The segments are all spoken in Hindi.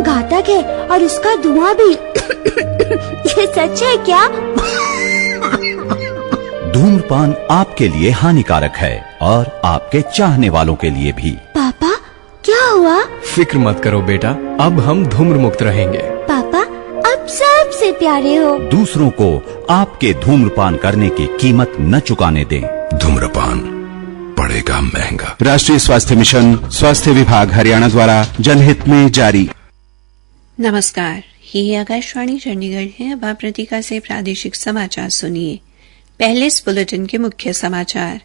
धूम्रपान घातक है और उसका धुआं भी। ये सच है क्या? धूम्रपान आपके लिए हानिकारक है और आपके चाहने वालों के लिए भी। पापा क्या हुआ? फिक्र मत करो बेटा, अब हम धूम्र मुक्त रहेंगे। पापा अब सबसे प्यारे हो। दूसरों को आपके धूम्रपान करने की कीमत न चुकाने दें। धूम्रपान पड़ेगा महंगा। राष्ट्रीय स्वास्थ्य मिशन, स्वास्थ्य विभाग हरियाणा द्वारा जनहित में जारी। नमस्कार, ये आकाशवाणी चंडीगढ़ है। अब आप प्रतीका से प्रादेशिक समाचार सुनिए। पहले इस बुलेटिन के मुख्य समाचार।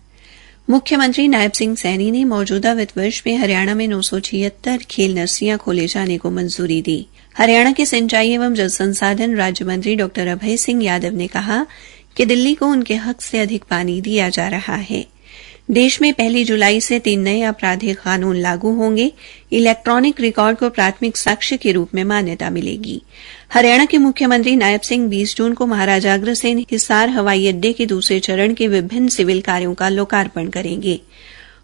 मुख्यमंत्री नायब सिंह सैनी ने मौजूदा वित्त वर्ष में हरियाणा में 976 खेल नर्सरियां खोले जाने को मंजूरी दी। हरियाणा के सिंचाई एवं जल संसाधन राज्य मंत्री डॉ अभय सिंह यादव ने कहा कि दिल्ली को उनके हक से अधिक पानी दिया जा रहा है। देश में 1 जुलाई से 3 नए आपराधिक कानून लागू होंगे। इलेक्ट्रॉनिक रिकॉर्ड को प्राथमिक साक्ष्य के रूप में मान्यता मिलेगी। हरियाणा के मुख्यमंत्री नायब सिंह 20 जून को महाराजा अग्रसेन हिसार हवाई अड्डे के दूसरे चरण के विभिन्न सिविल कार्यों का लोकार्पण करेंगे।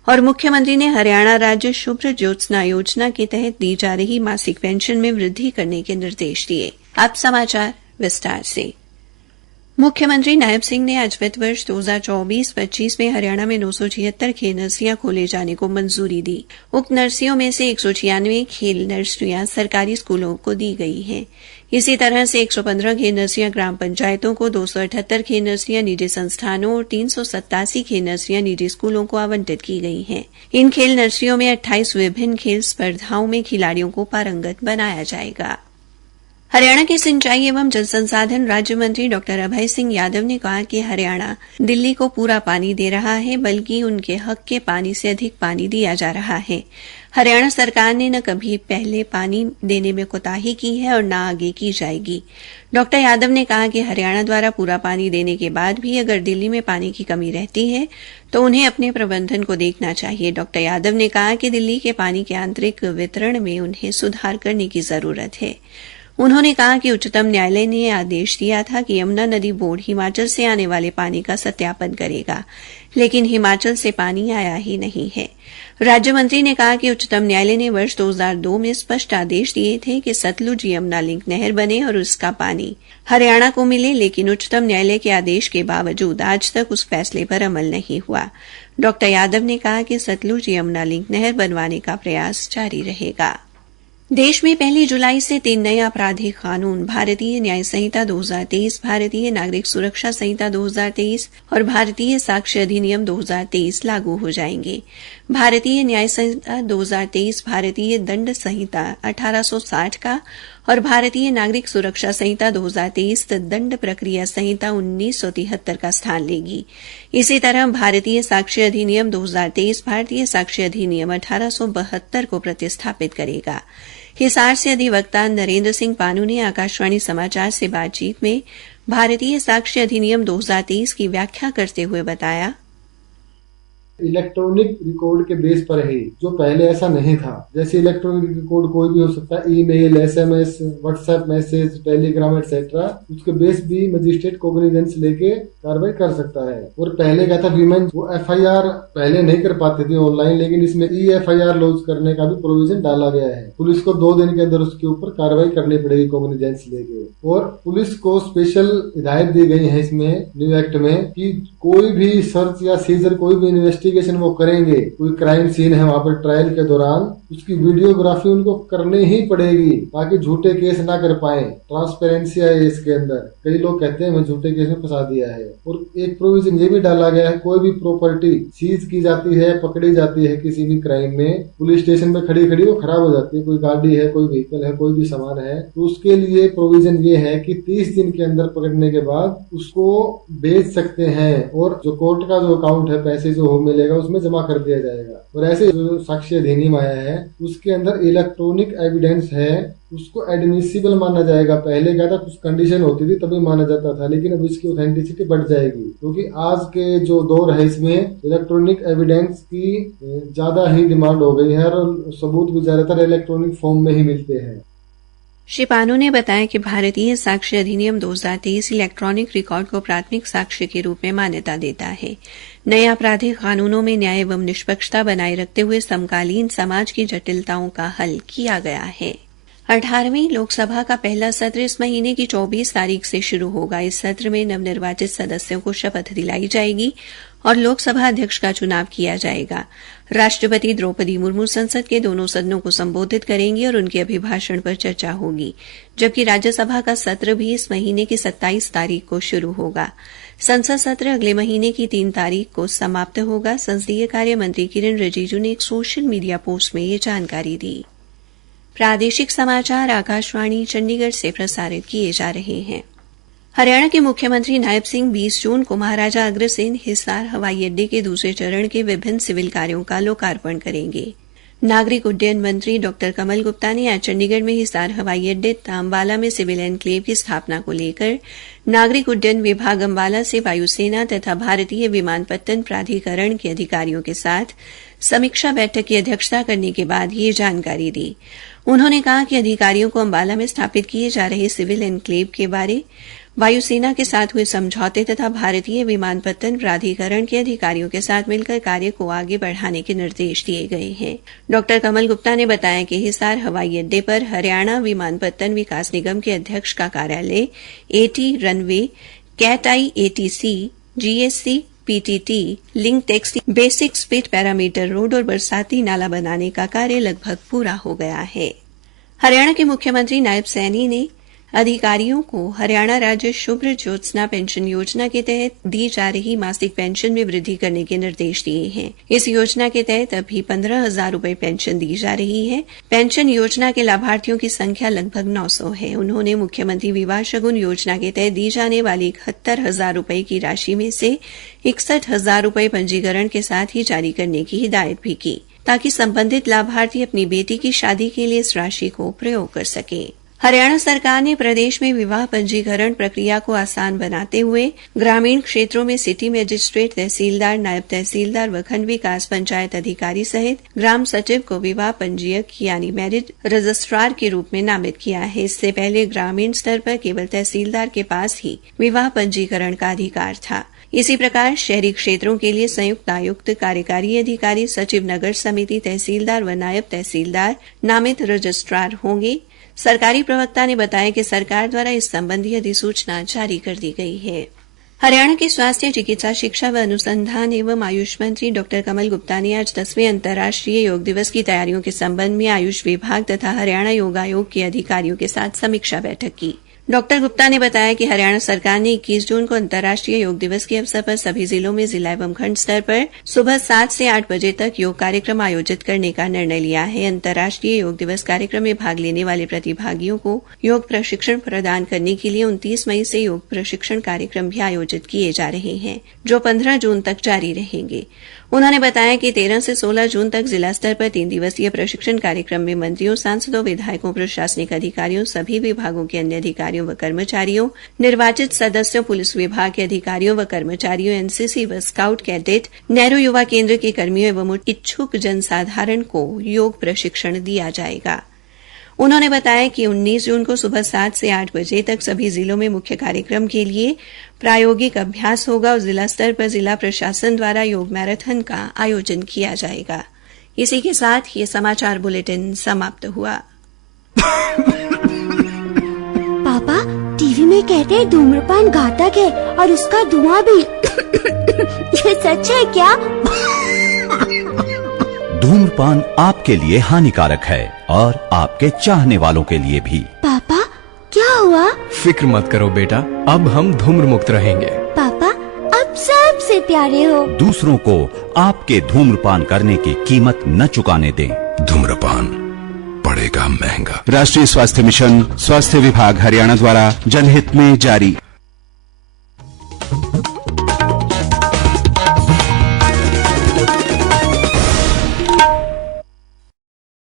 और मुख्यमंत्री ने हरियाणा राज्य शुभ्र ज्योत्सना योजना के तहत दी जा रही मासिक पेंशन में वृद्धि करने के निर्देश दिए। अब समाचार विस्तार से। मुख्यमंत्री नायब सिंह ने आज वित्त वर्ष 2024-25 में हरियाणा में 976 खेल नर्सरियां खोले जाने को मंजूरी दी। उक्त नर्सरियों में से 196 खेल नर्सरियां सरकारी स्कूलों को दी गई हैं। इसी तरह से 115 खेल नर्सरियां ग्राम पंचायतों को, 278 खेल नर्सरियां निजी संस्थानों और 387 खेल नर्सरियां निजी स्कूलों को आवंटित की गई हैं। इन खेल नर्सरियों में 28 विभिन्न खेल स्पर्धाओं में खिलाड़ियों को पारंगत बनाया जाएगा। हरियाणा के सिंचाई एवं जल संसाधन राज्य मंत्री डॉ अभय सिंह यादव ने कहा कि हरियाणा दिल्ली को पूरा पानी दे रहा है, बल्कि उनके हक के पानी से अधिक पानी दिया जा रहा है। हरियाणा सरकार ने न कभी पहले पानी देने में कोताही की है और न आगे की जाएगी। डॉ यादव ने कहा कि हरियाणा द्वारा पूरा पानी देने के बाद भी अगर दिल्ली में पानी की कमी रहती है तो उन्हें अपने प्रबंधन को देखना चाहिए। डॉ यादव ने कहा कि दिल्ली के पानी के आंतरिक वितरण में उन्हें सुधार करने की जरूरत है। उन्होंने कहा कि उच्चतम न्यायालय ने आदेश दिया था कि यमुना नदी बोर्ड हिमाचल से आने वाले पानी का सत्यापन करेगा, लेकिन हिमाचल से पानी आया ही नहीं है। राज्य मंत्री ने कहा कि उच्चतम न्यायालय ने वर्ष 2002 में स्पष्ट आदेश दिए थे कि सतलुज यमुना लिंक नहर बने और उसका पानी हरियाणा को मिले, लेकिन उच्चतम न्यायालय के आदेश के बावजूद आज तक उस फैसले पर अमल नहीं हुआ। डॉ यादव ने कहा कि सतलुज यमुना लिंक नहर बनवाने का प्रयास जारी रहेगा। देश में 1 जुलाई से 3 नए आपराधिक कानून भारतीय न्याय संहिता 2023, भारतीय नागरिक सुरक्षा संहिता 2023 और भारतीय साक्ष्य अधिनियम 2023 लागू हो जाएंगे। भारतीय न्याय संहिता 2023 भारतीय दंड संहिता 1860 का और भारतीय नागरिक सुरक्षा संहिता 2023 दंड प्रक्रिया संहिता 1973 का स्थान लेगी। इसी तरह भारतीय साक्ष्य अधिनियम 2023 भारतीय साक्ष्य अधिनियम 1872 को प्रतिस्थापित करेगा। हिसार से अधिवक्ता नरेंद्र सिंह पानू ने आकाशवाणी समाचार से बातचीत में भारतीय साक्ष्य अधिनियम 2023 की व्याख्या करते हुए बताया, इलेक्ट्रॉनिक रिकॉर्ड के बेस पर है, जो पहले ऐसा नहीं था। जैसे इलेक्ट्रॉनिक रिकॉर्ड कोई भी हो सकता है, email, SMS, WhatsApp message, Telegram etcetera, उसके बेस भी मजिस्ट्रेट कोग्निजेंस लेके कार्रवाई कर सकता है। और पहले क्या था, वीमेन वो एफआईआर पहले नहीं कर पाते थे ऑनलाइन, लेकिन इसमें EFIR लॉन्च करने का भी प्रोविजन डाला गया है। पुलिस को 2 दिन के अंदर उसके ऊपर कार्रवाई करनी पड़ेगी कोग्निजेंस लेके। और पुलिस को स्पेशल हिदायत दी गई है इसमें न्यू एक्ट में कि कोई भी सर्च या सीजर, कोई भी इन्वेस्टिगेशन वो करेंगे, कोई क्राइम सीन है वहां पर ट्रायल के दौरान, उसकी वीडियोग्राफी उनको करनी ही पड़ेगी ताकि झूठे केस ना कर पाए। ट्रांसपेरेंसी है इसके अंदर। कई लोग कहते हैं मैं झूठे केस में फंसा दिया है। और एक प्रोविजन ये भी डाला गया है, कोई भी प्रॉपर्टी सीज की जाती है, पकड़ी जाती है किसी भी क्राइम में, पुलिस स्टेशन में खड़ी खड़ी वो खराब हो जाती है, कोई गाड़ी है, कोई व्हीकल है, कोई भी सामान है, तो उसके लिए प्रोविजन ये है कि 30 दिन के अंदर पकड़ने के बाद उसको बेच सकते हैं और जो कोर्ट का जो अकाउंट है, पैसे जो मिलेगा उसमें जमा कर दिया जाएगा। और ऐसे जो साक्ष्य अधिनियम आया है उसके अंदर इलेक्ट्रॉनिक एविडेंस है, उसको एडमिसिबल माना जाएगा। पहले क्या था, कुछ कंडीशन होती थी तभी माना जाता था, लेकिन अब इसकी ऑथेंटिसिटी बढ़ जाएगी क्योंकि आज के जो दौर है इसमें इलेक्ट्रॉनिक एविडेंस की ज्यादा ही डिमांड हो गई है और सबूत भी ज्यादातर इलेक्ट्रॉनिक फॉर्म में ही मिलते हैं। श्री पानू ने बताया कि भारतीय साक्ष्य अधिनियम 2023 इलेक्ट्रॉनिक रिकॉर्ड को प्राथमिक साक्ष्य के रूप में मान्यता देता है। नए आपराधिक कानूनों में न्याय एवं निष्पक्षता बनाए रखते हुए समकालीन समाज की जटिलताओं का हल किया गया है। 18वीं लोकसभा का पहला सत्र इस महीने की 24 तारीख से शुरू होगा। इस सत्र में नवनिर्वाचित सदस्यों को शपथ दिलाई जाएगी और लोकसभा अध्यक्ष का चुनाव किया जाएगा। राष्ट्रपति द्रौपदी मुर्मू संसद के दोनों सदनों को संबोधित करेंगी और उनके अभिभाषण पर चर्चा होगी, जबकि राज्यसभा का सत्र भी इस महीने की 27 तारीख को शुरू होगा। संसद सत्र अगले महीने की 3 तारीख को समाप्त होगा। संसदीय कार्य मंत्री किरण रिजिजू ने एक सोशल मीडिया पोस्ट में ये जानकारी दी। प्रादेशिक समाचार आकाशवाणी चंडीगढ़ से प्रसारित किए जा रहे हैं। हरियाणा के मुख्यमंत्री नायब सिंह 20 जून को महाराजा अग्रसेन हिसार हवाई अड्डे के दूसरे चरण के विभिन्न सिविल कार्यों का लोकार्पण करेंगे। नागरिक उड्डयन मंत्री डॉ कमल गुप्ता ने आज चंडीगढ़ में हिसार हवाई अड्डे तांबाला में सिविल एनक्लेव की स्थापना को लेकर नागरिक उड्डयन विभाग अम्बाला से वायुसेना तथा भारतीय विमानपत्तन प्राधिकरण के अधिकारियों के साथ समीक्षा बैठक की अध्यक्षता करने के बाद ये जानकारी दी। उन्होंने कहा कि अधिकारियों को अम्बाला में स्थापित किए जा रहे सिविल एनक्लेव के बारे, वायुसेना के साथ हुए समझौते तथा भारतीय विमानपत्तन प्राधिकरण के अधिकारियों के साथ मिलकर कार्य को आगे बढ़ाने के निर्देश दिए गए हैं। डॉ कमल गुप्ता ने बताया कि हिसार हवाई अड्डे पर हरियाणा विमानपत्तन विकास निगम के अध्यक्ष का कार्यालय, AT runway, CAT I ATC, GSC, PTT, link taxi, basic speed parameter road और बरसाती नाला बनाने का कार्य लगभग पूरा हो गया है। हरियाणा के मुख्यमंत्री नायब सैनी ने अधिकारियों को हरियाणा राज्य शुभ्र ज्योत्सना पेंशन योजना के तहत दी जा रही मासिक पेंशन में वृद्धि करने के निर्देश दिए हैं। इस योजना के तहत अभी 15,000 रुपए पेंशन दी जा रही है। पेंशन योजना के लाभार्थियों की संख्या लगभग 900 है। उन्होंने मुख्यमंत्री विवाह शगुन योजना के तहत दी जाने वाली 71,000 रुपए की राशि में से 61,000 रुपए पंजीकरण के साथ ही जारी करने की हिदायत भी की, ताकि संबंधित लाभार्थी अपनी बेटी की शादी के लिए इस राशि को प्रयोग कर सकें। हरियाणा सरकार ने प्रदेश में विवाह पंजीकरण प्रक्रिया को आसान बनाते हुए ग्रामीण क्षेत्रों में सिटी मजिस्ट्रेट, तहसीलदार, नायब तहसीलदार व खंड विकास पंचायत अधिकारी सहित ग्राम सचिव को विवाह पंजीयक यानी मैरिज रजिस्ट्रार के रूप में नामित किया है। इससे पहले ग्रामीण स्तर पर केवल तहसीलदार के पास ही विवाह पंजीकरण का अधिकार था। इसी प्रकार शहरी क्षेत्रों के लिए संयुक्त आयुक्त, कार्यकारी अधिकारी, सचिव नगर समिति, तहसीलदार व नायब तहसीलदार नामित रजिस्ट्रार होंगे। सरकारी प्रवक्ता ने बताया कि सरकार द्वारा इस संबंधी अधिसूचना जारी कर दी गई है। हरियाणा के स्वास्थ्य, चिकित्सा, शिक्षा व अनुसंधान एवं आयुष मंत्री डॉ कमल गुप्ता ने आज 10वें अंतर्राष्ट्रीय योग दिवस की तैयारियों के संबंध में आयुष विभाग तथा हरियाणा योग आयोग के अधिकारियों के साथ समीक्षा बैठक की। डॉ गुप्ता ने बताया कि हरियाणा सरकार ने 21 जून को अंतर्राष्ट्रीय योग दिवस के अवसर पर सभी जिलों में जिला एवं खंड स्तर पर सुबह 7 से 8 बजे तक योग कार्यक्रम आयोजित करने का निर्णय लिया है। अंतर्राष्ट्रीय योग दिवस कार्यक्रम में भाग लेने वाले प्रतिभागियों को योग प्रशिक्षण प्रदान करने के लिए 29 मई से योग प्रशिक्षण कार्यक्रम भी आयोजित किए जा रहे हैं, जो 15 जून तक जारी रहेंगे। उन्होंने बताया कि 13 से 16 जून तक जिला स्तर पर 3 दिवसीय प्रशिक्षण कार्यक्रम में मंत्रियों, सांसदों, विधायकों, प्रशासनिक अधिकारियों, सभी विभागों के अन्य अधिकारियों व कर्मचारियों, निर्वाचित सदस्यों, पुलिस विभाग के अधिकारियों व कर्मचारियों, एनसीसी व स्काउट कैडेट, नेहरू युवा केंद्र के कर्मियों एवं इच्छुक जनसाधारण को योग प्रशिक्षण दिया जाएगा। उन्होंने बताया कि 19 जून को सुबह 7 से 8 बजे तक सभी जिलों में मुख्य कार्यक्रम के लिए प्रायोगिक अभ्यास होगा और जिला स्तर पर जिला प्रशासन द्वारा योग मैराथन का आयोजन किया जाएगा। इसी के साथ ये समाचार बुलेटिन समाप्त हुआ। पापा, टीवी में कहते हैं धूम्रपान घातक है और उसका धुआं भी। ये सच है क्या? धूम्रपान आपके लिए हानिकारक है और आपके चाहने वालों के लिए भी। पापा, क्या हुआ? फिक्र मत करो बेटा, अब हम धूम्र मुक्त रहेंगे। पापा, अब सबसे प्यारे हो। दूसरों को आपके धूम्रपान करने की कीमत न चुकाने दें। धूम्रपान पड़ेगा महंगा। राष्ट्रीय स्वास्थ्य मिशन, स्वास्थ्य विभाग हरियाणा द्वारा जनहित में जारी।